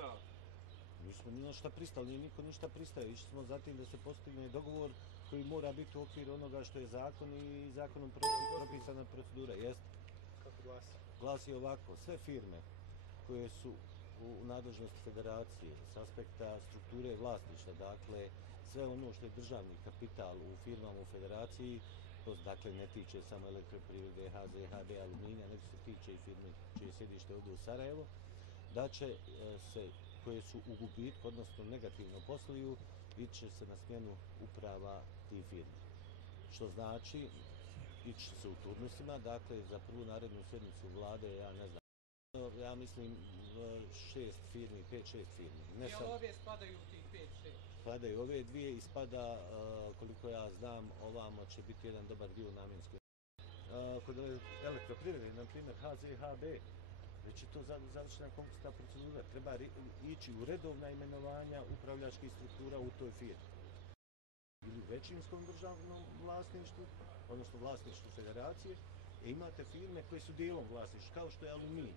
šta? Nismo ni na šta pristali, nije niko ništa pristaje. Išli smo zatim da se postigne dogovor koji mora biti u okviru onoga što je zakon i zakonom propisana procedura. Jeste. Kako glasi? Glasi ovako, sve firme koje su u nadležnosti federacije s aspekta strukture vlasništva, dakle sve ono što je državni kapital u firmama u federaciji, to dakle ne tiče samo Elektroprivrede, HZ, HB, Aluminija, nego se tiče i firme čije je sjedište ovdje u Sarajevo, da će se, koje su u gubitku, odnosno negativno posluju, ići će se na smjenu uprava tih firmi. Što znači, ići će se u turnusima, dakle za prvu narednu sjednicu vlade, ja ne znam, ja mislim 6 firmi, 5-6 firmi. Jel ove spadaju u tih 5-6? Spadaju ove dvije i spada, koliko ja znam, ovamo će biti jedan dobar dio namjenski. Kod Elektroprivrede, na primjer HZHB, već je to završena konkursna procedura, treba ići u redovna imenovanja upravljačkih struktura u toj firmi. Ili u većinskom državnom vlasništvu, odnosno vlasništvu federacije, imate firme koje su dijelom vlasništva, kao što je Aluminij.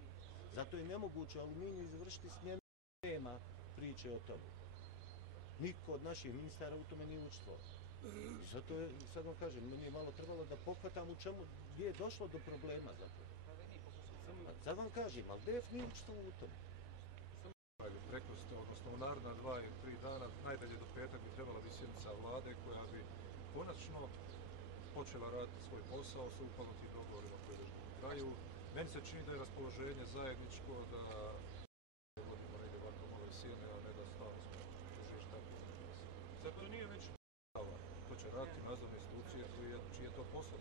Zato je nemoguće Aluminiju izvršiti smjenu, nema priče o tome. Niko od naših ministara u tome nije učestvovao. Zato je, sad vam kažem, meni je malo trebalo da pohvatam u čemu, gdje je došlo do problema zapravo. Sad vam kažem, ali DF nije učestvovao u tome. Rekli ste, odnosno u naredna 2 ili 3 dana, najdalje do petak bi trebala biti sjednica vlade koja bi konačno počela raditi svoj posao sa upanutim dogovorima koji već traju. Meni se čini da je raspoloženje zajedničko, da vodimo negdje ovako malo sjene, a ne da stalno smo užiš tako. Zato nije već prava. To će raditi nadzorne institucije čiji je to posao.